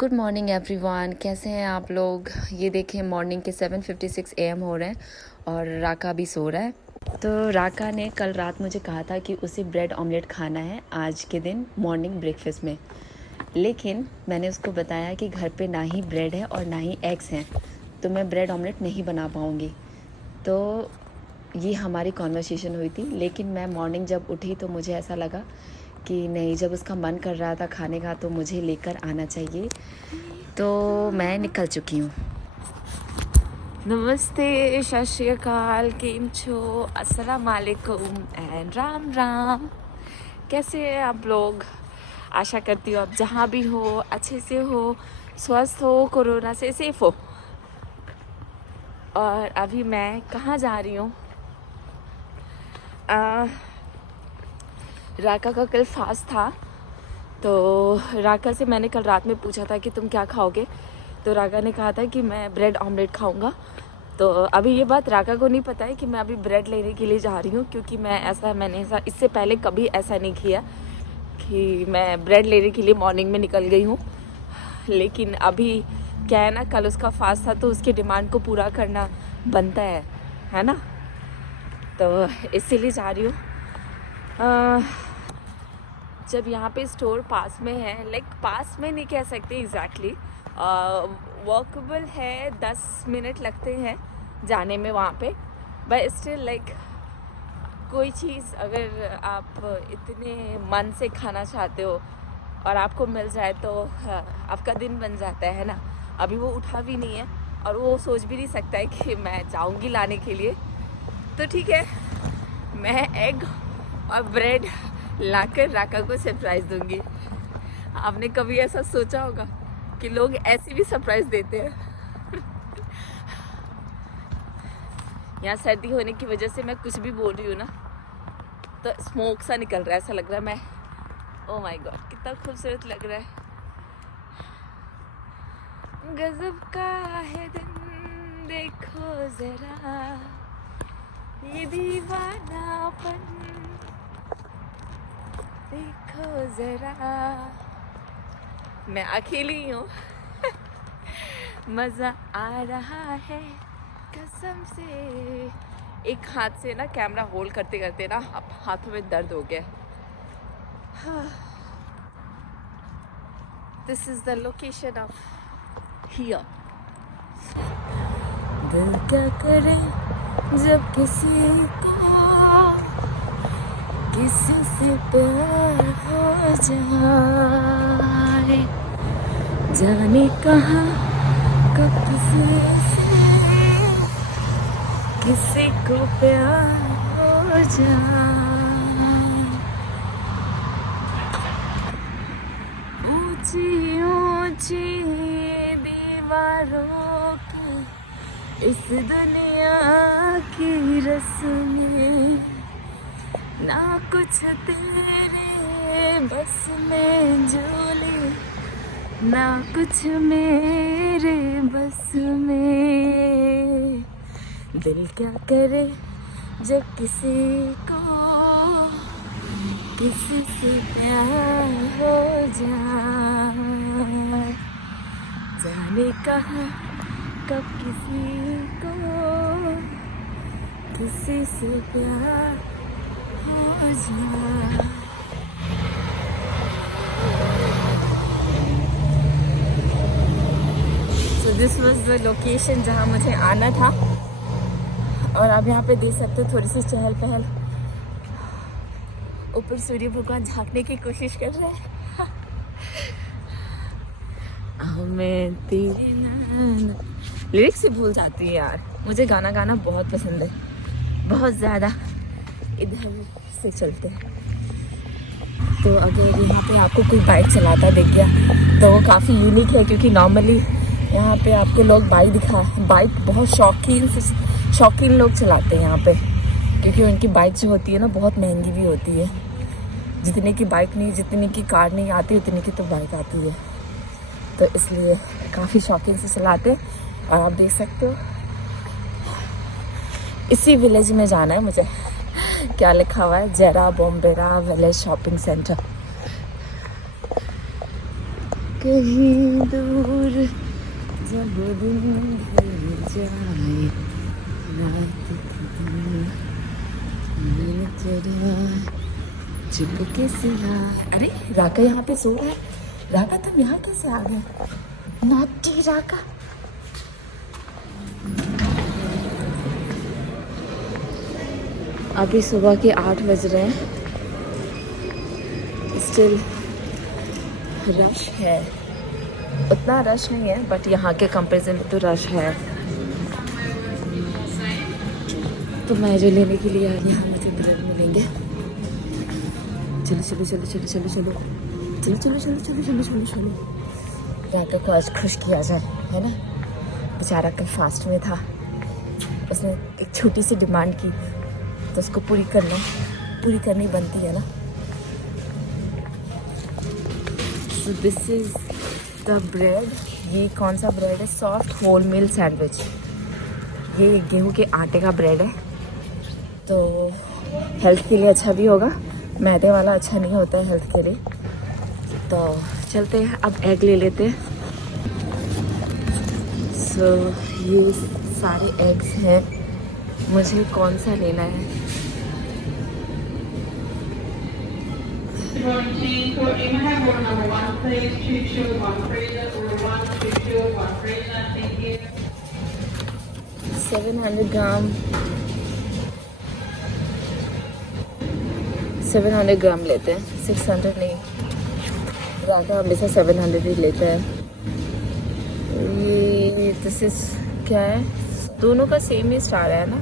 Good morning everyone, कैसे हैं आप लोग। ये देखें मॉर्निंग के 7:56 AM हो रहे हैं और राका भी सो रहा है। तो राका ने कल रात मुझे कहा था कि उसे ब्रेड ऑमलेट खाना है आज के दिन मॉर्निंग ब्रेकफास्ट में, लेकिन मैंने उसको बताया कि घर पे ना ही ब्रेड है और ना ही एग्स हैं, तो मैं ब्रेड ऑमलेट नहीं बना पाऊँगी। तो ये हमारी कॉन्वर्सेशन हुई थी, लेकिन मैं मॉर्निंग जब उठी तो मुझे ऐसा लगा कि नहीं, जब उसका मन कर रहा था खाने का तो मुझे लेकर आना चाहिए, तो मैं निकल चुकी हूँ। नमस्ते, सत श्री अकाल, केम छो, अस्सलाम वालेकुम एंड राम राम। कैसे हैं आप लोग। आशा करती हूँ आप जहाँ भी हो अच्छे से हो, स्वस्थ हो, कोरोना से सेफ हो। और अभी मैं कहाँ जा रही हूँ, राका का कल फास्ट था, तो राका से मैंने कल रात में पूछा था कि तुम क्या खाओगे, तो राका ने कहा था कि मैं ब्रेड ऑमलेट खाऊंगा। तो अभी ये बात राका को नहीं पता है कि मैं अभी ब्रेड लेने के लिए जा रही हूँ, क्योंकि मैंने इससे पहले कभी ऐसा नहीं किया कि मैं ब्रेड लेने के लिए मॉर्निंग में निकल गई हूँ। लेकिन अभी क्या है ना, कल उसका फास्ट था तो उसकी डिमांड को पूरा करना बनता है ना, तो इसीलिए जा रही हूँ। जब यहाँ पे स्टोर पास में है, लाइक पास में नहीं कह सकते एग्जैक्टली, वॉकेबल है, 10 मिनट लगते हैं जाने में वहाँ पे, बट स्टिल लाइक कोई चीज़ अगर आप इतने मन से खाना चाहते हो और आपको मिल जाए तो आपका दिन बन जाता है ना। अभी वो उठा भी नहीं है और वो सोच भी नहीं सकता है कि मैं जाऊँगी लाने के लिए, तो ठीक है, मैं एग और ब्रेड लाकर राका को सरप्राइज़ दूंगी। आपने कभी ऐसा सोचा होगा कि लोग ऐसी भी सरप्राइज़ देते हैं। यहाँ सर्दी होने की वजह से मैं कुछ भी बोल रही हूँ ना, तो स्मोक सा निकल रहा है, ऐसा लग रहा है मैं, ओह माय गॉड कितना खूबसूरत लग रहा है। गजब का है दिन देखो जरा, ये दीवानापन देखो जरा। मैं अकेली हूँ। मज़ा आ रहा है कसम से। एक हाथ से ना कैमरा होल्ड करते करते ना अब हाथों में दर्द हो गया। This is the location of here. दिल क्या करे जब किसी से प्यार हो जाए, जाने कहाँ कब किसी को प्यार हो जाए। ऊंची ऊंची दीवारों की इस दुनिया की रस्में, ना कुछ तेरे बस में झूले, ना कुछ मेरे बस में। दिल क्या करे जब किसी से प्यार हो जाए, जाने कहाँ कब किसी से प्यार हो जाए। So this was the location जहाँ मुझे आना था, और आप यहाँ पे देख सकते हो थोड़ी सी चहल पहल, ऊपर सूर्य भगवान झांकने की कोशिश कर रहे हैं। मैं तेरे लिरिक्स से भूल जाती है यार, मुझे गाना गाना बहुत पसंद है, बहुत ज़्यादा। इधर से चलते हैं, तो अगर यहाँ पे आपको कोई बाइक चलाता दिख गया तो वो काफ़ी यूनिक है, क्योंकि नॉर्मली यहाँ पे आपको लोग बाइक बहुत शौकीन लोग चलाते हैं यहाँ पे, क्योंकि उनकी बाइक जो होती है ना बहुत महंगी भी होती है। जितने की कार नहीं आती उतने की तो बाइक आती है, तो इसलिए काफ़ी शौकीन से चलाते हैं। और आप देख सकते हो इसी विलेज में जाना है मुझे, क्या लिखा हुआ है, जरा बॉम्बेरा विलेज शॉपिंग सेंटर। कहीं दूर जब दिन ढल जाए, रात की दिन तेरा चुपके से आए। अरे राका यहाँ पे सो रहा है। राका तुम यहाँ कैसे आ गए? नॉटी राका। अभी सुबह के 8 बज रहे हैं। स्टिल रश है, उतना रश नहीं है बट यहाँ के कंपेरिजन में तो रश है। तो मैं जो लेने के लिए आ गई, यहाँ मुझे ब्रेड मिलेंगे। चलो चलो चलो चलो चलो चलो चलो चलो चलो चलो चलो चलो चलो। राका को आज खुश किया जाए, है ना। बेचारा कल फास्ट में था, उसने एक छोटी सी डिमांड की तो उसको पूरी करनी बनती है ना। So this is the bread. ये कौन सा ब्रेड है? Soft whole meal sandwich. ये गेहूं के आटे का ब्रेड है, तो हेल्थ के लिए अच्छा भी होगा। मैदे वाला अच्छा नहीं होता है हेल्थ के लिए। तो चलते हैं, अब एग ले लेते हैं। सो ये सारे एग्स हैं, मुझे कौन सा लेना है? सेवन हंड्रेड ग्राम लेते हैं, 600 नहीं। राका हमेशा 700 ही लेता है। ये दिस इज क्या है? दोनों का सेम ही स्टार है ना।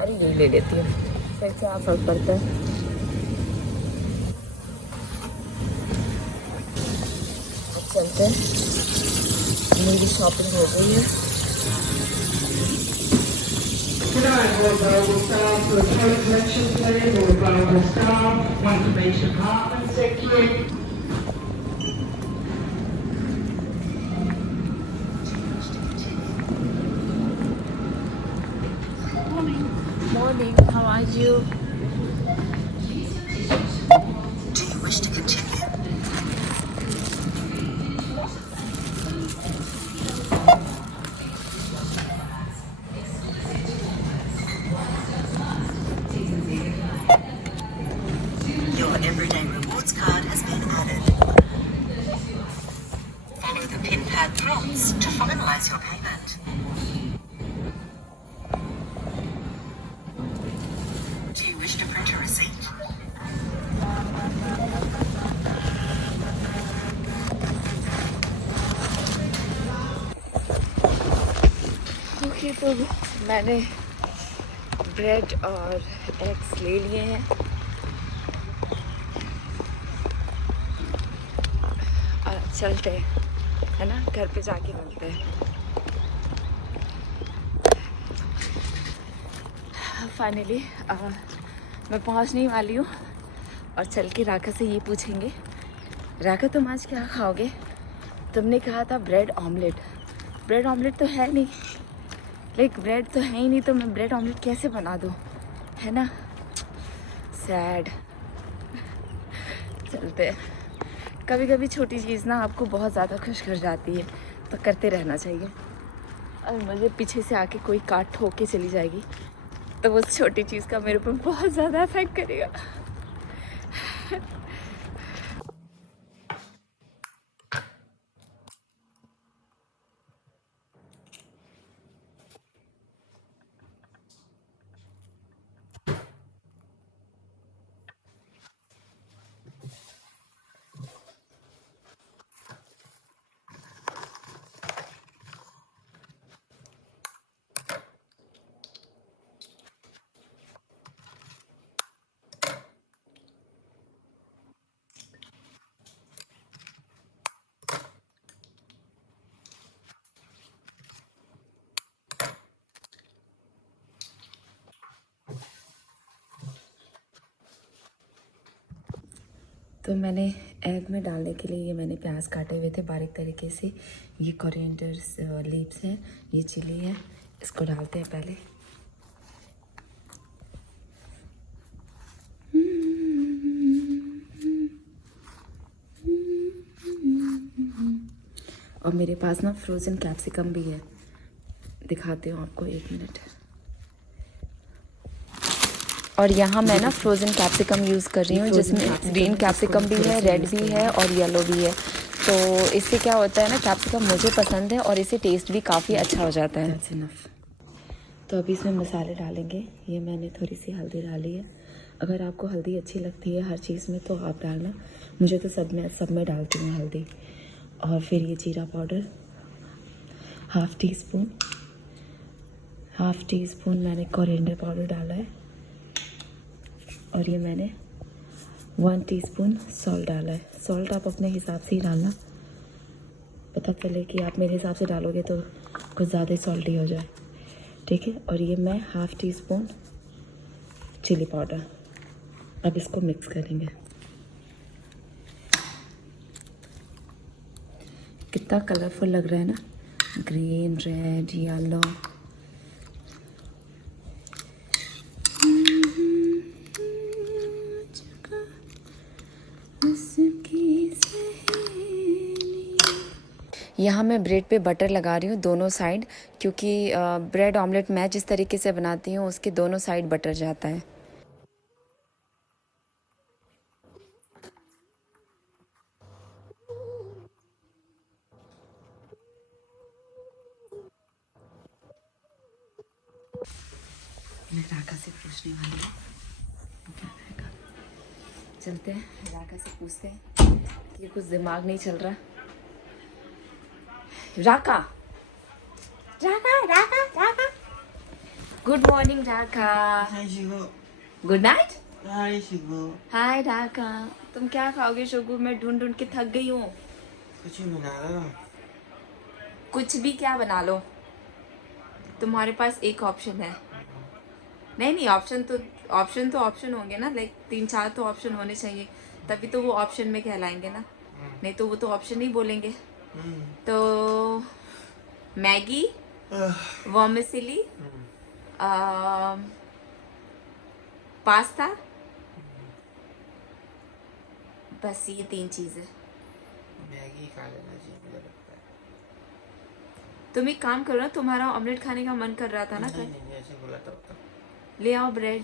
अरे यही ले लेती हूँ, फिर क्या फर्क पड़ता है। चलते हैं, मेरी शॉपिंग हो गई है। Morning, how are you? Do you wish to continue? Your Everyday Rewards card has been added. Follow the PIN pad prompts to finalize your payment. Do you wish to print a receipt? Okay, तो मैंने bread और eggs ले लिए हैं। और चलते हैं, है ना, घर पे जाके मिलते हैं। फाइनली मैं पहुंचने वाली हूँ और चल के राका से ये पूछेंगे, राका तुम आज क्या खाओगे? तुमने कहा था ब्रेड ऑमलेट। ब्रेड ऑमलेट तो है नहीं, लाइक ब्रेड तो है ही नहीं, तो मैं ब्रेड ऑमलेट कैसे बना दूँ, है ना। सैड। चलते हैं। कभी कभी छोटी चीज़ ना आपको बहुत ज़्यादा खुश कर जाती है, तो करते रहना चाहिए। और मुझे पीछे से आके कोई काट ठोक के चली जाएगी तो उस छोटी चीज़ का मेरे ऊपर बहुत ज़्यादा इफेक्ट करेगा। तो मैंने एग में डालने के लिए ये मैंने प्याज काटे हुए थे बारीक तरीके से। ये कोरिएंडर लीव्स हैं, ये चिली है, इसको डालते हैं पहले। और मेरे पास ना फ्रोज़न कैप्सिकम भी है, दिखाती हूँ आपको, 1 मिनट। और यहाँ मैं ना फ्रोज़न कैप्सिकम यूज़ कर रही हूँ, जिसमें ग्रीन कैप्सिकम भी है, रेड भी है और येलो भी है। तो इससे क्या होता है ना, कैप्सिकम मुझे पसंद है और इससे टेस्ट भी काफ़ी अच्छा हो जाता है। That's enough. तो अभी इसमें मसाले डालेंगे। ये मैंने थोड़ी सी हल्दी डाली है। अगर आपको हल्दी अच्छी लगती है हर चीज़ में तो आप डालना, मुझे तो सब में डालती हूँ हल्दी। और फिर ये जीरा पाउडर हाफ़ टी स्पून मैंने कोरिएंडर पाउडर डाला है। और ये मैंने 1 टीस्पून सॉल्ट डाला है। सॉल्ट आप अपने हिसाब से ही डालना, पता चले कि आप मेरे हिसाब से डालोगे तो कुछ ज़्यादा ही सॉल्टी हो जाए, ठीक है। और ये मैं half teaspoon chilli powder. अब इसको मिक्स करेंगे। कितना कलरफुल लग रहा है ना, ग्रीन, रेड, येलो। यहाँ मैं ब्रेड पे बटर लगा रही हूँ दोनों साइड, क्योंकि ब्रेड ऑमलेट मैं जिस तरीके से बनाती हूँ उसके दोनों साइड बटर जाता है। मैं राका से पूछने वाली हूँ क्या रहेगा। चलते हैं राका से पूछते हैं कि कुछ दिमाग नहीं चल रहा। Raka, Raka, Raka, Raka. Good morning Raka. Hi Shigo. Good night. Hi Shigo. Hi Raka, तुम क्या खाओगे शुगु? मैं ढूंढ ढूंढ के थक गई हूँ। कुछ भी बना लो। कुछ भी क्या बना लो, तुम्हारे पास एक ऑप्शन है। नहीं, ऑप्शन तो ऑप्शन होंगे ना, लाइक 3-4 तो ऑप्शन होने चाहिए, तभी तो वो ऑप्शन में कहलाएंगे ना। नहीं तो वो तो ऑप्शन ही बोलेंगे। तो मैगी, वर्मिसेली, पास्ता, बस ये 3 चीज़ें। मैगी खा लेना चाहिए मुझे लगता है। तुम एक काम करो ना, तुम्हारा ऑमलेट खाने का मन कर रहा था ना कल, नहीं ऐसे बोला था तो। ले आओ ब्रेड।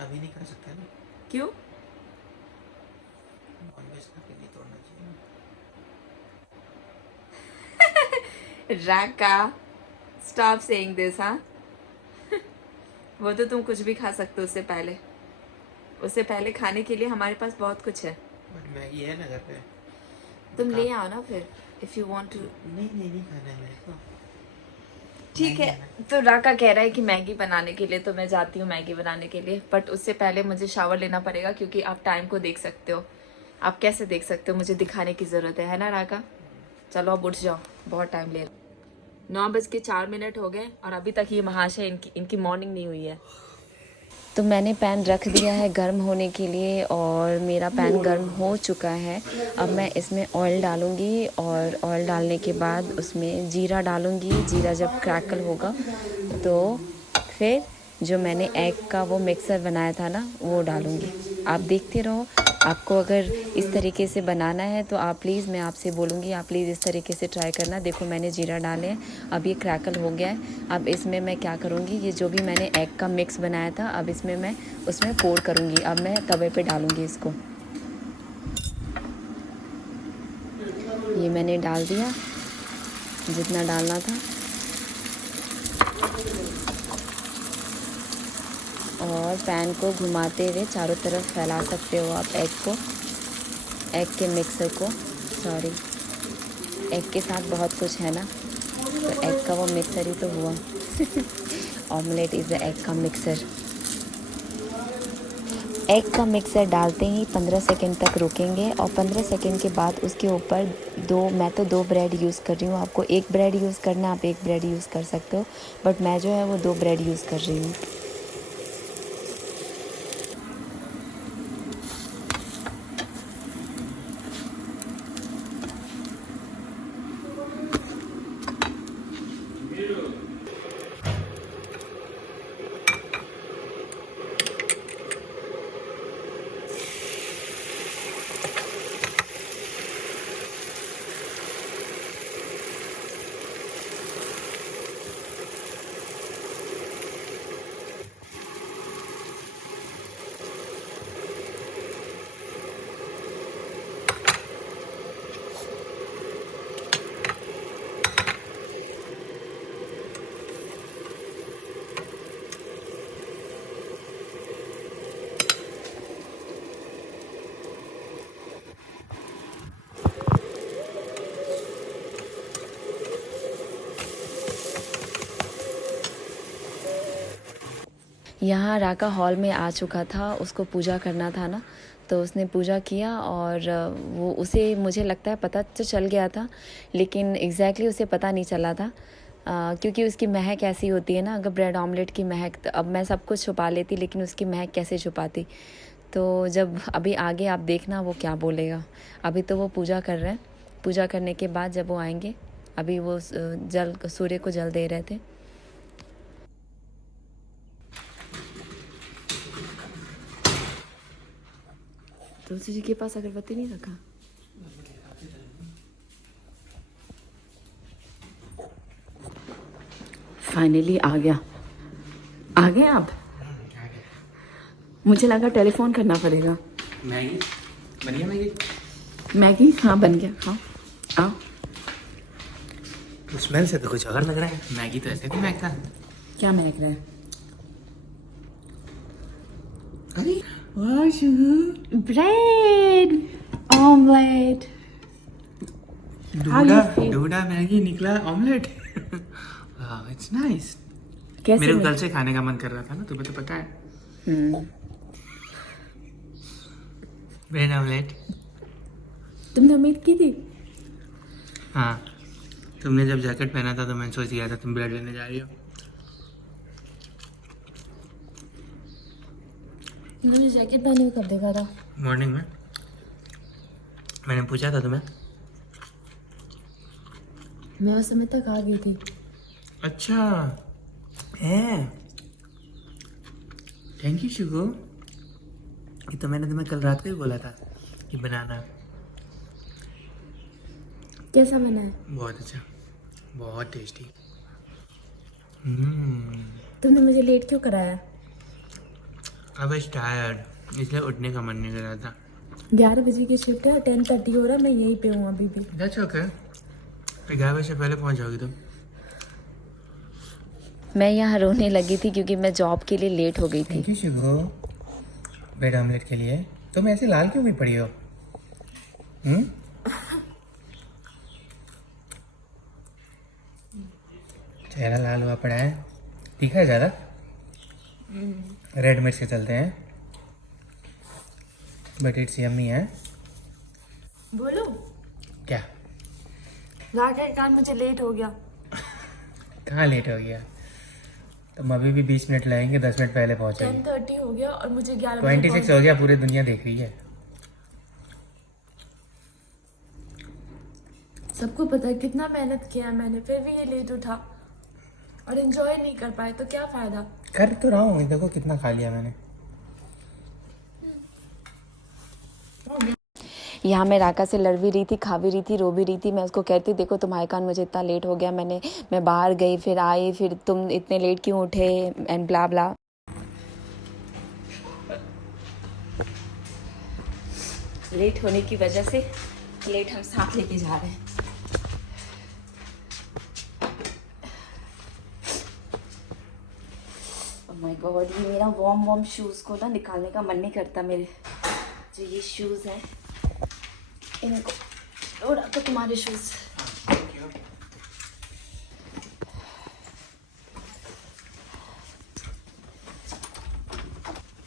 अभी नहीं खा सकता ना, क्यों? नॉनवेज खा के नहीं तोड़ना चाहिए। राका, स्टॉप सेइंग दिस, हाँ। वो तो तुम कुछ भी खा सकते हो उससे पहले खाने के लिए हमारे पास बहुत कुछ है। बट मैगी है ना घर पे। तुम ले आओ ना फिर, इफ यू वांट टू। नहीं खाना है मेरे को। ठीक है, तो राका कह रहा है कि मैगी बनाने के लिए, तो मैं जाती हूँ मैगी बनाने के लिए। बट उससे पहले मुझे शावर लेना पड़ेगा, क्योंकि आप टाइम को देख सकते हो। आप कैसे देख सकते हो, मुझे दिखाने की ज़रूरत है ना राका? चलो अब उठ जाओ, बहुत टाइम ले 9:04 हो गए और अभी तक ये महाशय इनकी मॉर्निंग नहीं हुई है। तो मैंने पैन रख दिया है गर्म होने के लिए और मेरा पैन गर्म हो चुका है। अब मैं इसमें ऑयल डालूंगी और ऑयल डालने के बाद उसमें जीरा डालूंगी। जीरा जब क्रैकल होगा तो फिर जो मैंने एग का वो मिक्सर बनाया था ना वो डालूंगी। आप देखते रहो। आपको अगर इस तरीके से बनाना है तो आप प्लीज़, मैं आपसे बोलूँगी आप प्लीज़ इस तरीके से ट्राई करना। देखो मैंने जीरा डाले हैं, अब ये क्रैकल हो गया है। अब इसमें मैं क्या करूँगी, ये जो भी मैंने एग का मिक्स बनाया था अब इसमें मैं उसमें पोर करूँगी। अब मैं तवे पे डालूँगी इसको। ये मैंने डाल दिया जितना डालना था और पैन को घुमाते हुए चारों तरफ फैला सकते हो आप एग के मिक्सर को। सॉरी, एग के साथ बहुत कुछ है ना, तो एग का वो मिक्सर ही तो हुआ। ऑमलेट इज़ द एग का मिक्सर। एग का मिक्सर डालते ही 15 सेकंड तक रुकेंगे और 15 सेकंड के बाद उसके ऊपर मैं तो 2 ब्रेड यूज़ कर रही हूँ। आपको 1 ब्रेड यूज़ करना, आप 1 ब्रेड यूज़ कर सकते हो, बट मैं जो है वो 2 ब्रेड यूज़ कर रही हूँ। यहाँ राका हॉल में आ चुका था, उसको पूजा करना था ना, तो उसने पूजा किया और वो उसे मुझे लगता है पता तो चल गया था, लेकिन एग्जैक्टली उसे पता नहीं चला था क्योंकि उसकी महक ऐसी होती है ना, अगर ब्रेड ऑमलेट की महक, तो अब मैं सब कुछ छुपा लेती लेकिन उसकी महक कैसे छुपाती। तो जब अभी आगे आप देखना वो क्या बोलेगा। अभी तो वो पूजा कर रहे हैं, पूजा करने के बाद जब वो आएंगे, अभी वो जल सूर्य को जल दे रहे थे। तुलसी जी के पास अगरबत्ती नहीं रखा? फाइनली आ गया। आ गए आप? मुझे लगा टेलीफोन करना पड़ेगा। मैगी बन गया? मैगी हाँ बन गया। हाँ आओ। स्मेल से तो कुछ और लग रहा है, मैगी तो ऐसे भी महकता। क्या महक रहा है? अरे वाह sugar, bread omelette. How you feel? DUDA Maggi निकला ऑमलेट। वाह इट्स नाइस। कैसे मेरे को में? कल से खाने का मन कर रहा था ना, तुम्हें तो पता है। Bread omelette. तुमने उम्मीद की थी? हाँ, तुमने जब जैकेट पहना था तो मैंने सोच लिया था तुम ब्रेड लेने जा रही हो। तुमने जैकेट पहने हुए कब देखा था? मॉर्निंग में मैंने पूछा था तुम्हें। मैं उस समय तक आ गई थी। अच्छा है, थैंक यू शुगो। ये तो मैंने तुम्हें कल रात को ही बोला था कि बनाना। कैसा बना है? बहुत अच्छा, बहुत टेस्टी। तुमने मुझे लेट क्यों कराया? आई वाज टायर्ड, इसलिए उठने का मन नहीं कर रहा था। 11 बजे की शिफ्ट है, 10:30 हो रहा है, मैं यहीं पे हूँ अभी भी। दैट्स ओके, 11 बजे से पहले पहुंच जाओगी तुम। मैं यहाँ रोने लगी थी क्योंकि मैं जॉब के लिए लेट हो गई थी। थैंक यू शुगो ब्रेड ऑमलेट के लिए। तुम ऐसे लाल क्यों भी पड़ी हो? चेहरा लाल हुआ पड़ा है, तीखा है ज़्यादा? रेड मिर्च के चलते हैं, बट इट्स यम्मी है। बोलो क्या? रात के कारण मुझे लेट हो गया। कहाँ लेट हो गया? तुम अभी भी 20 मिनट लगेंगे, 10 मिनट पहले पहुँचेगी। 10:30 हो गया और मुझे 11 26 हो गया, पूरी दुनिया देख रही है। सबको पता है कितना मेहनत किया मैंने, फिर भी ये लेट उठा और एंजॉय नहीं कर पाए तो क्या फायदा। कर तो रहा हूँ, देखो कितना खा लिया मैंने। यहाँ मैं राका से लड़ भी रही थी, खा भी रही थी, रो भी रही थी। मैं उसको कहती देखो तुम्हारे कारण मुझे इतना लेट हो गया, मैं बाहर गई फिर आई, फिर तुम इतने लेट क्यों उठे एंड ब्ला ब्ला। लेट होने की वजह से प्लेट हम साथ लेके जा रहे हैं। ओह माय गॉड, ये मेरा वार्म शूज़ को ना निकालने का मन नहीं करता। मेरे जो ये शूज़ हैं इनको उड़ा तो तुम्हारे शूज़।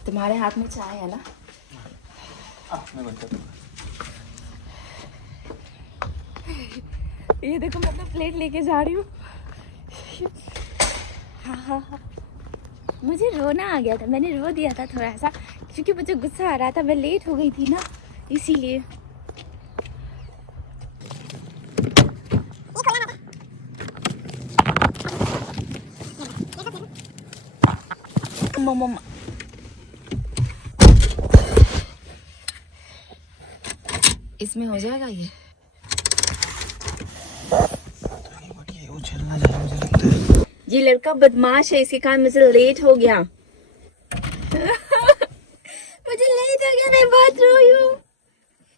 तुम्हारे हाथ में चाय है ना? मैं बताता हूँ। ये देखो मैं तो प्लेट लेके जा रही हूँ। हाँ, मुझे रोना आ गया था, मैंने रो दिया था थोड़ा सा क्योंकि मुझे गुस्सा आ रहा था, मैं लेट हो गई थी ना इसीलिए। मम्मा इसमें हो जाएगा ये? उछलना चाहिए मुझे लगता है। ये लड़का बदमाश है, इसके कारण मुझे लेट हो गया। मुझे लेट हो गया, मैं बहुत रोई हूँ।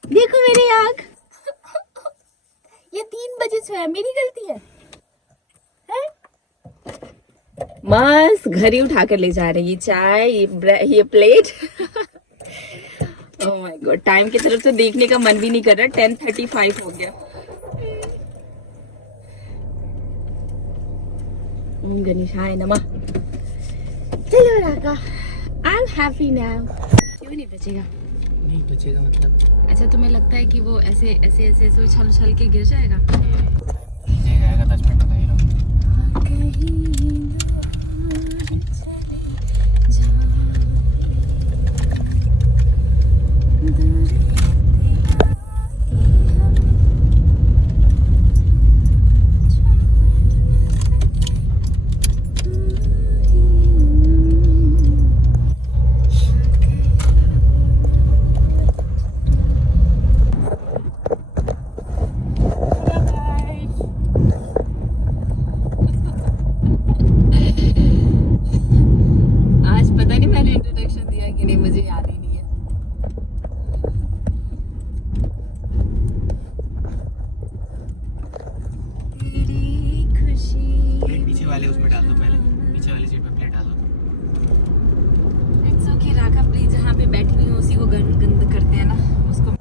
देखो मेरी आँख। ये 3 बजे सोया, मेरी गलती है? मस्त घर ही उठा कर ले जा रहे हैं, ये चाय, ये plate. Oh my God, time की तरफ से देखने का मन भी नहीं कर रहा। 10:35 हो गया। ओम गणेशाय नमः। चलो चलो राका, आई एम हैप्पी नाउ। क्यों नहीं बचेगा? नहीं बचेगा मतलब अच्छा तुम्हें लगता है कि वो ऐसे ऐसे ऐसे ऐसे उछल उछल के गिर जाएगा? ये जाएगा 10 मिनट का ही लोग। आज पता नहीं मैंने इंट्रोडक्शन दिया कि नहीं, मुझे याद ही नहीं है। तेरी खुशी प्लेट पीछे वाले उसमें डाल दो, पहले पीछे वाली सीट पे प्लेट डाल दो। इट्स ओके राका, प्लीज जहाँ पे बैठी हुई हूँ उसी को गंद करते हैं ना उसको।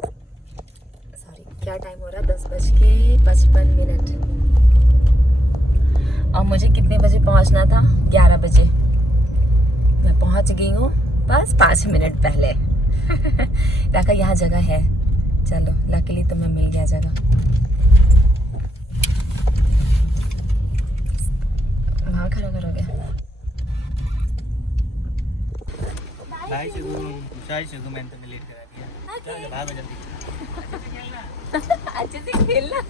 सॉरी, क्या टाइम हो रहा है? 10:55। और मुझे कितने बजे पहुँचना था? 11 बजे। मैं पहुँच गई हूँ बस 5 मिनट पहले। राका यहाँ जगह है, चलो लकीली तुम्हें मिल गया जगह। वहाँ खड़ा करोगे? चाय से मैंने तुम्हें लेट करा दिया। भागो जल्दी। अच्छे से खेलना।